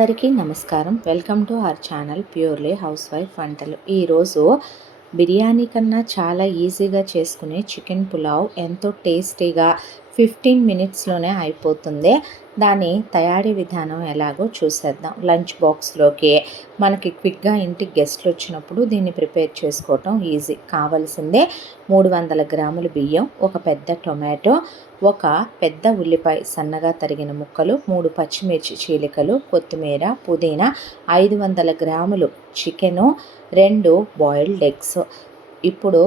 అందరికీ నమస్కారం. Welcome to our channel purely housewife వంటలు ఈరోజు బిర్యానీ కన్నా చాలా ఈజీగా చేసుకునే చికెన్ పులావ్ ఎంతో టేస్టీగా ఫిఫ్టీన్ మినిట్స్లోనే అయిపోతుంది. దాని తయారీ విధానం ఎలాగో చూసేద్దాం. లంచ్ బాక్స్లోకి మనకి క్విక్గా ఇంటికి గెస్ట్లు వచ్చినప్పుడు దీన్ని ప్రిపేర్ చేసుకోవటం ఈజీ. కావాల్సిందే మూడు వందల గ్రాముల బియ్యం ఒక పెద్ద టొమాటో ఒక పెద్ద ఉల్లిపాయ సన్నగా తరిగిన ముక్కలు మూడు పచ్చిమిర్చి చీలికలు కొత్తిమీర పుదీనా ఐదు వందల గ్రాములు చికెను రెండు బాయిల్డ్ ఎగ్స్. ఇప్పుడు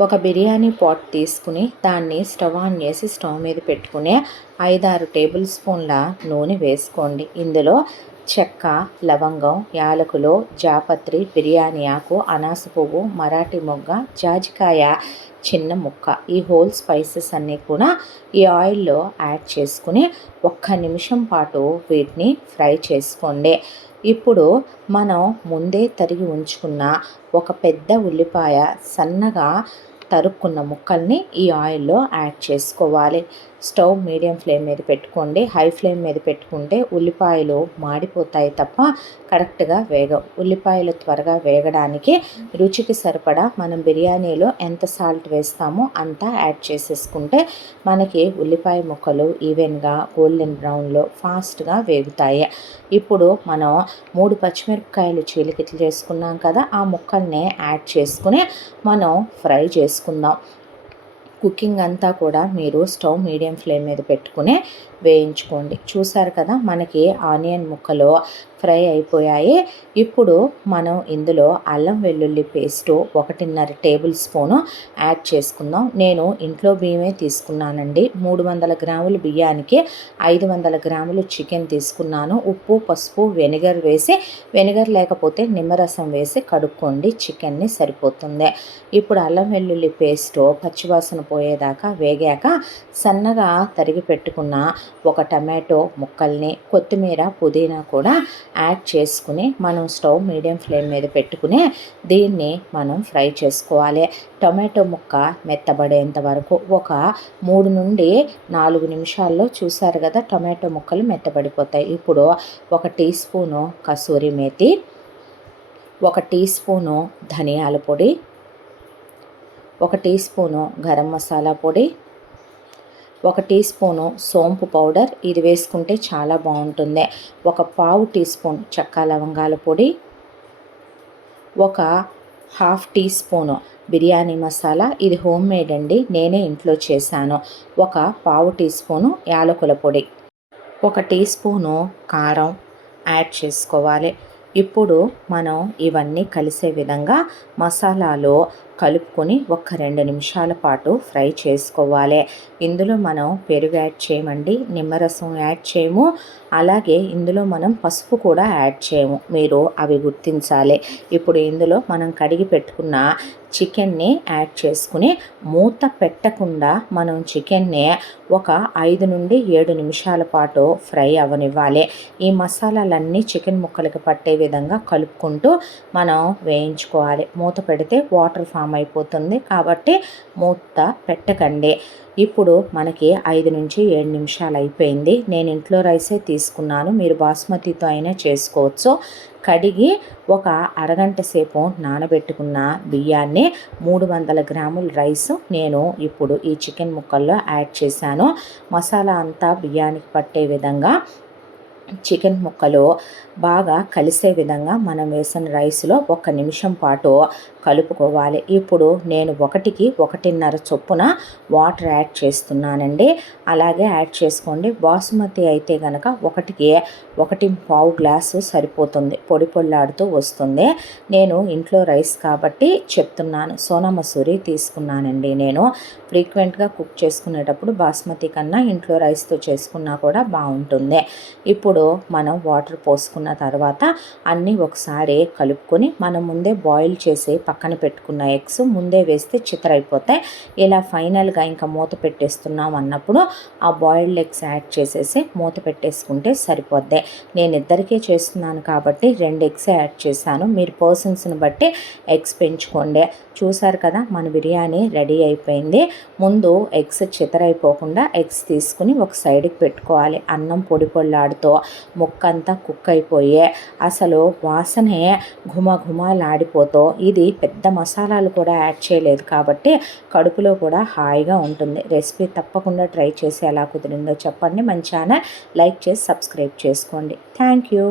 ఒక బిర్యానీ పాట్ తీసుకుని దాన్ని స్టవ్ ఆన్ చేసి స్టవ్ మీద పెట్టుకునే ఐదారు టేబుల్ స్పూన్ల నూనె వేసుకోండి. ఇందులో చెక్క లవంగం యాలకులు జాపత్రి బిర్యానీ ఆకు అనాస పువ్వు మరాఠీ మొగ్గ జాజికాయ చిన్న ముక్క ఈ హోల్ స్పైసెస్ అన్నీ కూడా ఈ ఆయిల్లో యాడ్ చేసుకుని ఒక్క నిమిషం పాటు వీటిని ఫ్రై చేసుకోండి. ఇప్పుడు మనం ముందే తరిగి ఉంచుకున్న ఒక పెద్ద ఉల్లిపాయ సన్నగా తరుక్కున్న ముక్కల్ని ఈ ఆయిల్లో యాడ్ చేసుకోవాలి. స్టవ్ మీడియం ఫ్లేమ్ మీద పెట్టుకోండి. హై ఫ్లేమ్ మీద పెట్టుకుంటే ఉల్లిపాయలు మాడిపోతాయి తప్ప కరెక్ట్గా వేగం ఉల్లిపాయలు త్వరగా వేగడానికి రుచికి సరిపడా మనం బిర్యానీలో ఎంత సాల్ట్ వేస్తామో అంతా యాడ్ చేసేసుకుంటే మనకి ఉల్లిపాయ ముక్కలు ఈవెన్గా గోల్డెన్ బ్రౌన్లో ఫాస్ట్గా వేగుతాయి. ఇప్పుడు మనం మూడు పచ్చిమిరపకాయలు చీలికట్లు చేసుకున్నాం కదా ఆ ముక్కల్ని యాడ్ చేసుకుని మనం ఫ్రై చేసుకుందాం కుకింగ్ అంతా కూడా మీరు స్టవ్ మీడియం ఫ్లేమ్ మీద పెట్టుకునే వేయించుకోండి. చూసారు కదా మనకి ఆనియన్ ముక్కలో ఫ్రై అయిపోయాయి. ఇప్పుడు మనం ఇందులో అల్లం వెల్లుల్లి పేస్టు ఒకటిన్నర టేబుల్ స్పూను యాడ్ చేసుకుందాం. నేను ఇంట్లో బియ్యమే తీసుకున్నానండి. మూడు వందల గ్రాములు బియ్యానికి ఐదు వందల గ్రాములు చికెన్ తీసుకున్నాను. ఉప్పు పసుపు వెనిగర్ వేసి వెనిగర్ లేకపోతే నిమ్మరసం వేసి కడుక్కోండి. చికెన్ని సరిపోతుంది. ఇప్పుడు అల్లం వెల్లుల్లి పేస్టు పచ్చివాసన పోయేదాకా వేగాక సన్నగా తరిగి పెట్టుకున్న ఒక టమాటో ముక్కల్ని కొత్తిమీర పుదీనా కూడా యాడ్ చేసుకుని మనం స్టవ్ మీడియం ఫ్లేమ్ మీద పెట్టుకుని దీన్ని మనం ఫ్రై చేసుకోవాలి. టొమాటో ముక్క మెత్తబడేంత వరకు ఒక మూడు నుండి నాలుగు నిమిషాల్లో చూసారు కదా టొమాటో ముక్కలు మెత్తబడిపోతాయి. ఇప్పుడు ఒక టీ స్పూను కసూరి మేతి ఒక టీ స్పూను ధనియాల పొడి ఒక టీ స్పూను గరం మసాలా పొడి ఒక టీ స్పూను సోంపు పౌడర్ ఇది వేసుకుంటే చాలా బాగుంటుంది. ఒక పావు టీ స్పూన్ చెక్క లవంగాల పొడి ఒక half teaspoon biryani masala ఇది హోమ్ మేడ్ అండి నేనే ఇంట్లో చేశాను. ఒక పావు టీ స్పూను యాలకుల పొడి ఒక టీ స్పూను కారం యాడ్ చేసుకోవాలి. ఇప్పుడు మనం ఇవన్నీ కలిసే విధంగా మసాలాలో కలుపుకొని ఒక రెండు నిమిషాల పాటు ఫ్రై చేసుకోవాలి. ఇందులో మనం పెరుగు యాడ్ చేయమండి నిమ్మరసం యాడ్ చేయము. అలాగే ఇందులో మనం పసుపు కూడా యాడ్ చేయము. మీరు అవి గుర్తించాలి. ఇప్పుడు ఇందులో మనం కడిగి పెట్టుకున్న చికెన్ని యాడ్ చేసుకుని మూత పెట్టకుండా మనం చికెన్ని ఒక ఐదు నుండి ఏడు నిమిషాల పాటు ఫ్రై అవనివ్వాలి. ఈ మసాలాలన్నీ చికెన్ ముక్కలకి పట్టే విధంగా కలుపుకుంటూ మనం వేయించుకోవాలి. మూత పెడితే వాటర్ ఫామ్ అయిపోతుంది కాబట్టి మూత పెట్టకండి. ఇప్పుడు మనకి ఐదు నుంచి ఏడు నిమిషాలు అయిపోయింది నేను ఇంట్లో రైసే తీసుకున్నాను. మీరు బాస్మతితో అయినా చేసుకోవచ్చు. కడిగి ఒక అరగంట సేపు నానబెట్టుకున్న బియ్యాన్ని మూడు వందల గ్రాముల రైస్ నేను ఇప్పుడు ఈ చికెన్ ముక్కల్లో యాడ్ చేశాను. మసాలా అంతా బియ్యానికి పట్టే విధంగా చికెన్ ముక్కలు బాగా కలిసే విధంగా మనం వేసిన రైస్లో ఒక నిమిషం పాటు కలుపుకోవాలి. ఇప్పుడు నేను ఒకటికి ఒకటిన్నర చొప్పున వాటర్ యాడ్ చేస్తున్నానండి. అలాగే యాడ్ చేసుకోండి. బాసుమతి అయితే కనుక ఒకటికి ఒకటి పావు గ్లాసు సరిపోతుంది. పొడి పొళ్ళాడుతూ వస్తుంది. నేను ఇంట్లో రైస్ కాబట్టి చెప్తున్నాను. సోనా మసూరి తీసుకున్నానండి నేను. ఫ్రీక్వెంట్గా కుక్ చేసుకునేటప్పుడు బాస్మతి కన్నా ఇంట్లో రైస్తో చేసుకున్నా కూడా బాగుంటుంది. ఇప్పుడు మనం వాటర్ పోసుకున్న తర్వాత అన్నీ ఒకసారి కలుపుకొని మనం ముందే బాయిల్ చేసే పక్కన పెట్టుకున్న ఎగ్స్ ముందే వేస్తే చిత్రైపోతాయి. ఇలా ఫైనల్గా ఇంకా మూత పెట్టేస్తున్నాం అన్నప్పుడు ఆ బాయిల్డ్ ఎగ్స్ యాడ్ చేసేసి మూత పెట్టేసుకుంటే సరిపోద్ది. నేను ఇద్దరికే చేస్తున్నాను కాబట్టి రెండు ఎగ్స్ యాడ్ చేశాను. మీరు పర్సన్స్ని బట్టి ఎగ్స్ పెంచుకోండి. చూసారు కదా మన బిర్యానీ రెడీ అయిపోయింది. ముందు ఎగ్స్ చితరైపోకుండా ఎగ్స్ తీసుకుని ఒక సైడ్కి పెట్టుకోవాలి. అన్నం పొడి పొళ్ళాడుతో ముక్కంతా కుక్ అయిపోయే అసలు వాసనే ఘుమఘుమలాడిపోతూ. ఇది పెద్ద మసాలాలు కూడా యాడ్ చేయలేదు కాబట్టి కడుపులో కూడా హాయిగా ఉంటుంది. రెసిపీ తప్పకుండా ట్రై చేసి ఎలా కుదిరిందో చెప్పండి. మన ఛానల్ లైక్ చేసి సబ్స్క్రైబ్ చేసుకోండి. Thank you.